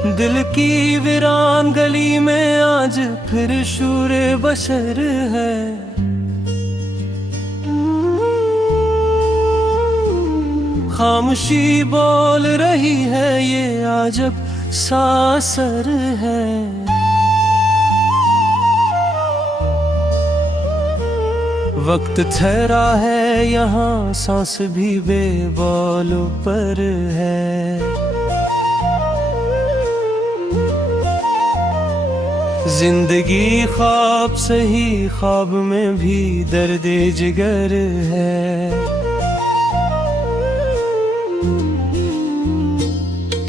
दिल की वीरान गली में आज फिर शूरे बशर है। खामोशी बोल रही है ये अजब सा असर है। वक्त ठहरा है यहाँ सांस भी बेबौलों पर है। जिंदगी ख्वाब सही ख्वाब में भी दर्द जिगर है।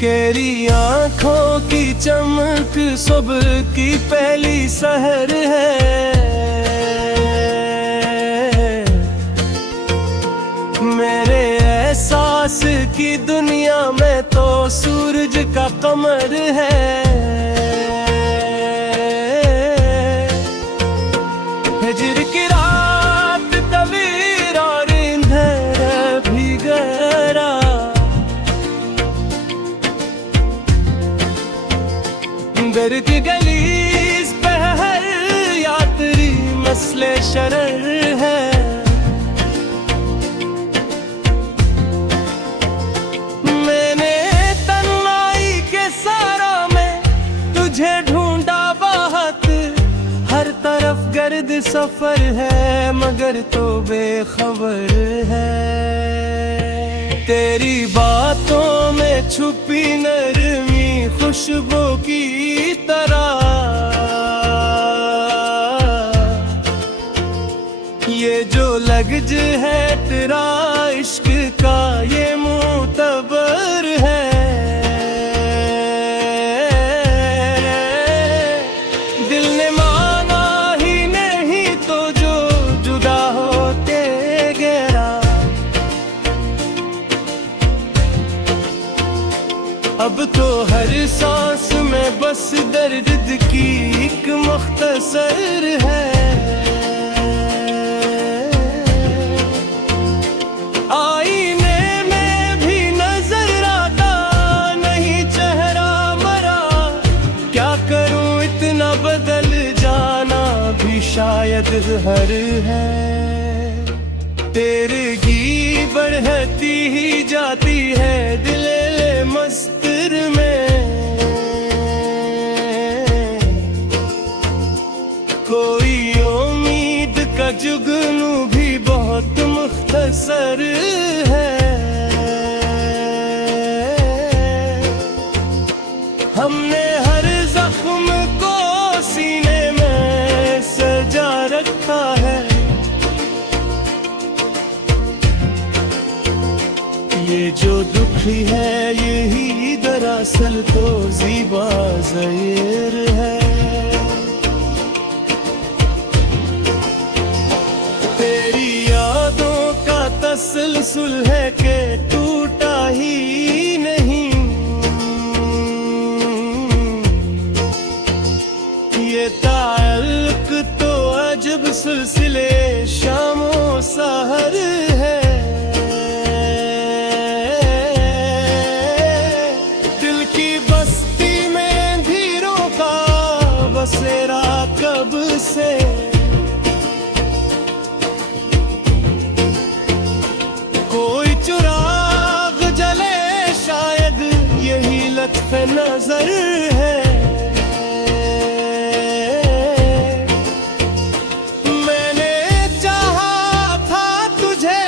तेरी आँखों की चमक सुबह की पहली सहर है। मेरे एहसास की दुनिया में तो सूरज का कमर है। हिजर की रात तवीर और अंधेरा भी गहरा। दर की गली पे हर यात्री मसले शरर है। मैंने तन्हाई के सारा में तुझे ढूंढा बहुत। हर तरफ गर्द सफर है मगर तो बेखबर है। तेरी बातों में छुपी नरमी खुशबू की तरह। ये जो लगज है तेरा इश्क का ये मुतबर है। दिल ने माना ही नहीं तो जो जुदा होते गया। अब तो हर सांस में बस दर्द की एक मुख्तसर है। आईने में भी नजर आता नहीं चेहरा मरा। क्या करूं इतना बदल जाना भी शायद हर है। तेरे की बढ़ती ही जाती है दिल मस्तर में। कोई उम्मीद का जुगनू भी बहुत मुख्तसर है। हमने हर जख्म को सीने में सजा रखा है। ये जो दुख है यही दरअसल तो ज़ीबा ज़हीर है। तेरी यादों का तसलसल है कि टूटा ही नहीं। ये ताल्लुक तो अजब सिलसिले शामो सहर है। बसेरा कब से कोई चुराग जले शायद यही लत्फ नजर है। मैंने चाहा था तुझे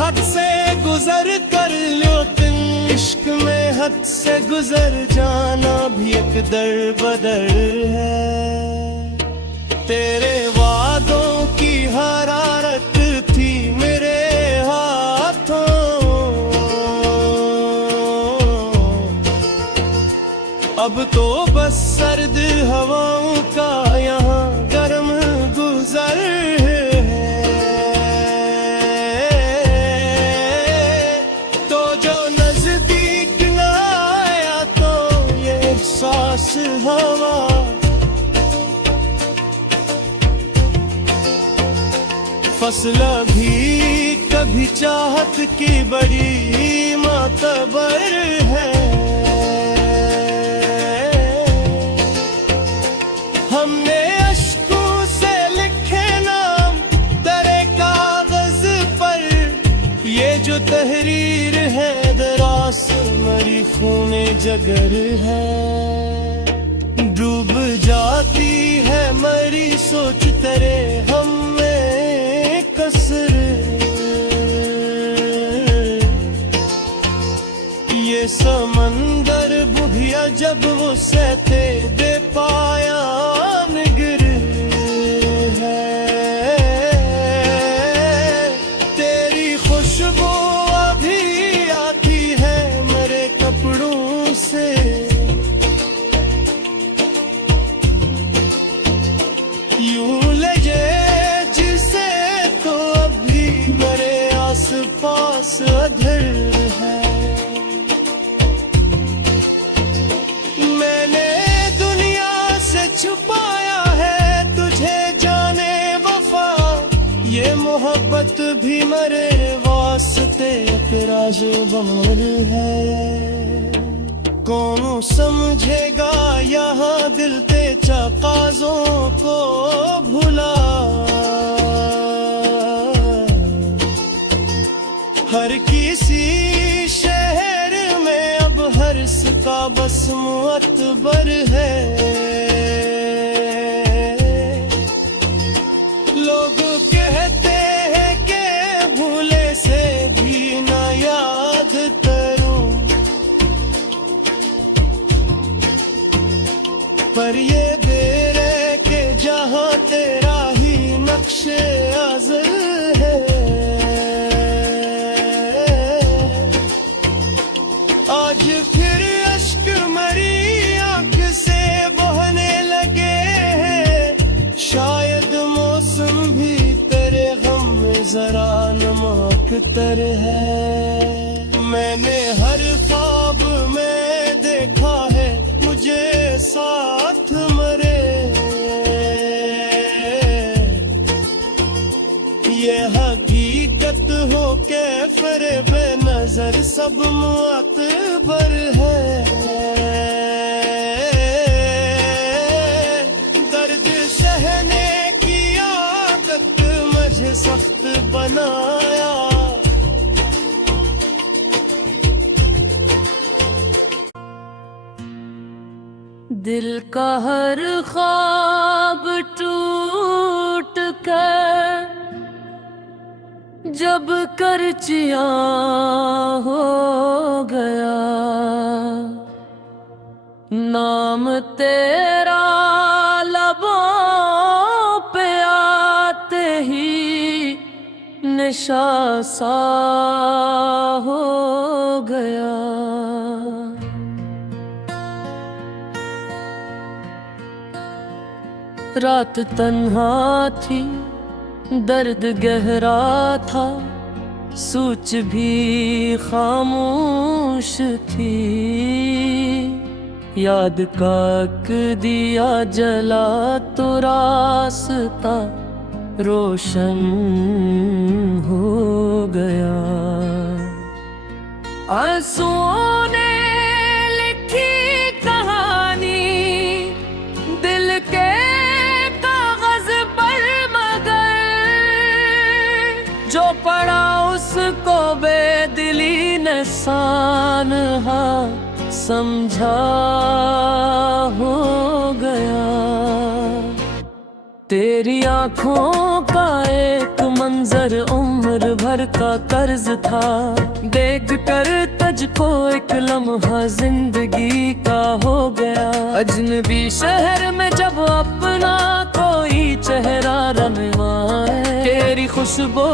हद से गुजर कर लेकिन इश्क में हद से गुजर जाना भी एक दर बदर है। तेरे वादों की हरारत थी मेरे हाथों। अब तो बस सर्द हवाओं का यहाँ गर्म गुजर है। तो जो नजदीक न आया तो ये एहसास हवा। फसला भी कभी चाहत की बड़ी मातबर है। खूने जगर है। डूब जाती है मरी सोच तेरे हम में कसर। ये समंदर बुढ़िया जब वो सहते दे पाया निगर है। तेरी खुशबू अभी आती है मेरे कपड़ों से। यूं लगे जिसे तो अभी मेरे आस पास अधर है। मैंने दुनिया से छुपाया है तुझे जाने वफा। ये मोहब्बत भी मेरे वास्ते राज़ो-बमर है। कौन समझेगा यहाँ दिल ते तकाज़ों को भुला। हर किसी शहर में अब हर्ष का बस मुअत्बर है। लोग कहते हैं कि भूले से भी न याद करूं, पर ये देर है कि जहां तेरा ही नक्शे अज़ल है। आज फिर अश्क मरी आंख से बहने लगे हैं। शायद मौसम भी तेरे गम में जरा नमकतर है। मैंने हर ख्वाब में देखा है मुझे साथ मरे। ये हकीकत हो के फिरे बेनजर सब मुअत्बर है। दर्द सहने की आदत मुझे सख्त बनाया। दिल का हर ख्वाब टूट कर जब करचिया हो गया, नाम तेरा लबों पे आते ही नशा सा हो गया। रात तन्हा थी, दर्द गहरा था, सूच भी खामोश थी। याद का दिया जला तो रास्ता रोशन हो गया। आंसुओं ने लिखी कहानी दिल के जो पड़ा उसको बेदिली ने सानहा समझा हो गया। तेरी आँखों का एक मंजर उम्र भर का कर्ज था। देख कर तुझको एक लम्हा जिंदगी का हो गया। अजनबी शहर में जब अपना कोई चेहरा रनवाए, तेरी खुशबू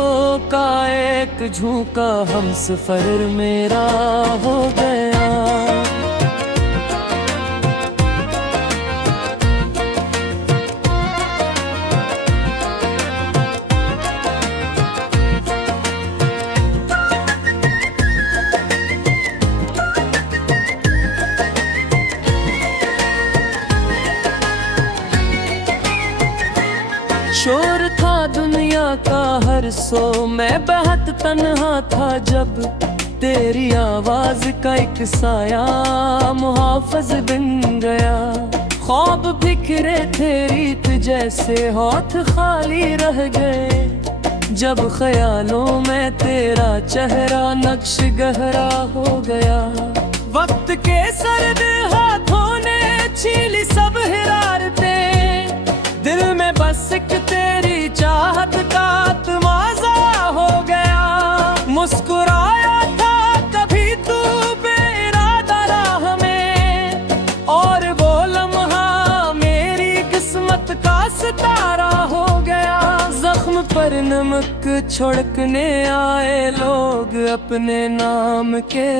का एक झोंका हमसफर मेरा हो गया। शोर था दुनिया का हर सो, मैं बहुत तन्हा था जब तेरी आवाज का एक साया मुहाफिज बन गया। ख्वाब बिखरे थे रीत जैसे, होठ खाली रह गए जब ख्यालों में तेरा चेहरा नक्श गहरा हो गया। वक्त के सर्द हाथों ने छीली सब हिरारतें, दिल में बस एक तेरी चाहत का तमाजा हो गया। मुस्कुराया था कभी तू बेइरादा राह में, और वो लम्हा मेरी किस्मत का सितारा हो गया। जख्म पर नमक छिड़कने आए लोग अपने नाम के,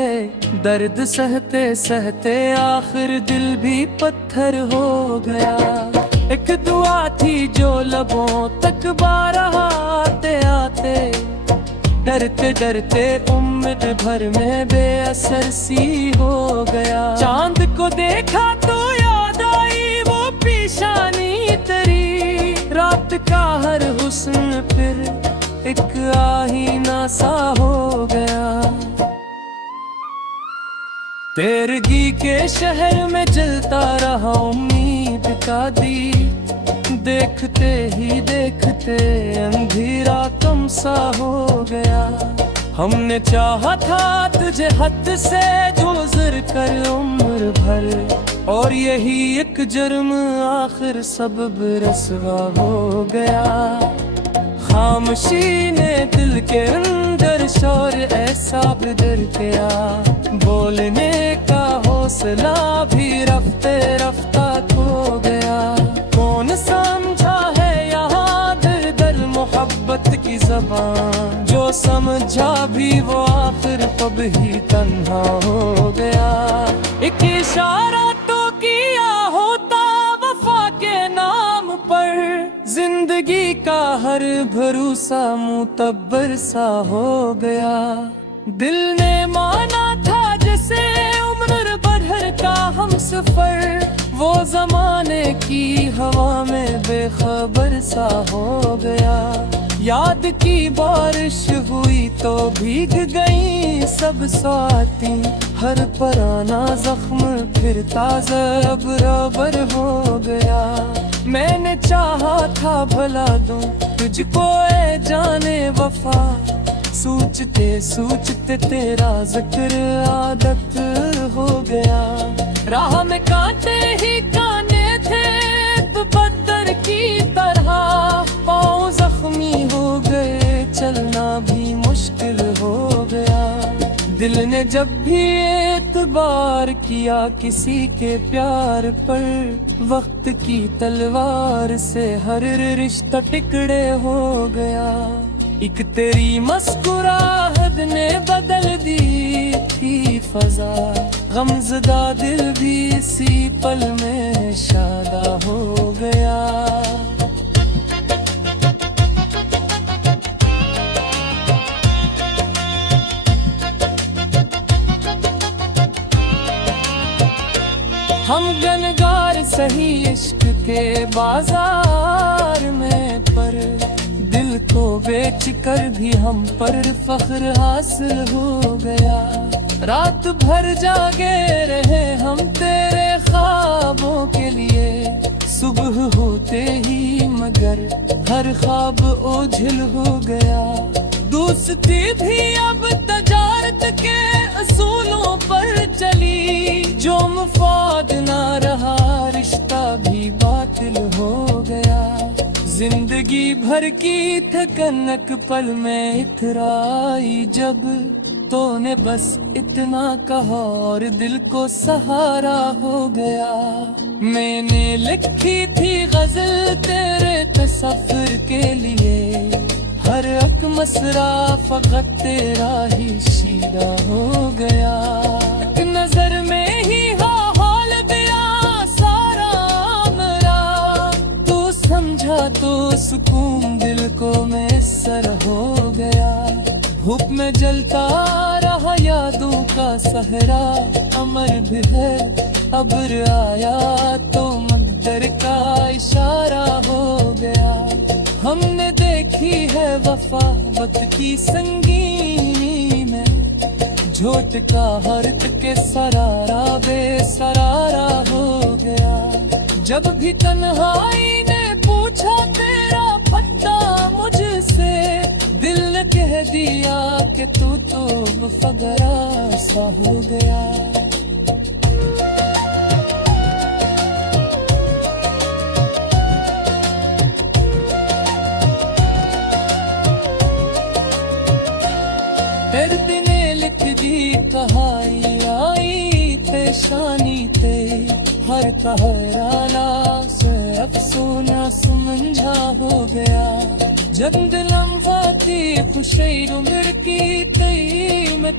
दर्द सहते सहते आखिर दिल भी पत्थर हो गया। एक दुआ थी जो लबों तक बारहा आते आते, डरते डरते उम्मीद भर में बेअसर सी हो गया। चांद को देखा तो याद आई वो पेशानी तेरी, रात का हर हुस्न फिर एक आईना सा हो गया। तेरगी के शहर में जलता रहा उम्मीद का दीप, देखते ही देखते अंधेरा कम सा हो गया। हमने चाहा था तुझे हद से गुज़र कर उम्र भर, और यही एक जुर्म आखिर सबब रसवा हो गया। खामोशी ने दिल के अंदर शोर ऐसा बिदर किया, बोलने का हौसला भी रफ्ते रफ्ता खो गया। कौन समझा है यहाँ दर दर मोहब्बत की ज़बान, जो समझा भी वो आखिर कब ही तन्हा हो गया। एक इशारा तो किया होता वफा के नाम पर, जिंदगी का हर भरोसा मुतब्बर सा हो गया। दिल ने माना था जैसे उम्र भर का हम सफर, वो जमाने की हवा में बेखबर सा हो गया। याद की बारिश हुई तो भीग गई सब साथी, हर पराना जख्म फिर ताज़ा बराबर हो गया। मैंने चाहा था भला दूं तुझको ए जाने वफा, सोचते सोचते तेरा जिक्र आदत हो गया। राह में कांटे ही काने थे बदर की तरह, पाँव जख्मी हो गए चलना भी मुश्किल हो गया। दिल ने जब भी एतबार किया किसी के प्यार पर, वक्त की तलवार से हर रिश्ता टिकड़े हो गया। एक तेरी मुस्कुराहट ने बदल दी थी फजा, गमज़दा दिल भी इसी पल में शादा हो गया। हम गनगार सही इश्क के बाजार में, पर दिल को बेच कर भी हम पर फख्र हासिल हो गया। रात भर जागे रहे हम तेरे ख्वाबों के लिए, सुबह होते ही मगर हर ख्वाब ओझल हो गया। दोस्ती भी अब तजारत के असूलों पर चली, जो मुफाद ना रहा रिश्ता भी बातिल हो गया। जिंदगी भर की थकनक पल में इतराई जब, तूने बस इतना कहा और दिल को सहारा हो गया। मैंने लिखी थी गजल तेरे तसव्वुर के लिए, हर एक मसरा फकत तेरा ही शीदा हो गया। एक नजर में ही हाल दिया सारा मेरा, तू समझा तो सुकून दिल को मैसर हो गया। धूप में जलता रहा यादों का सहरा, अमर भी है अब्र आया तो मकदर का इशारा हो गया। हमने देखी है वफा वक्त की संगीनी में, झोटका हर्ट के सरारा बेसरारा हो गया। जब भी तन्हाई ने पूछा तेरा पता मुझसे, दिल ने कह दिया कि तू तो वफादार सा हो गया। कहाई आई पेशानी ते हर कहराला से अफसोना समझा हो गया जब दिलम वाती खुशी उम्र की तई मैं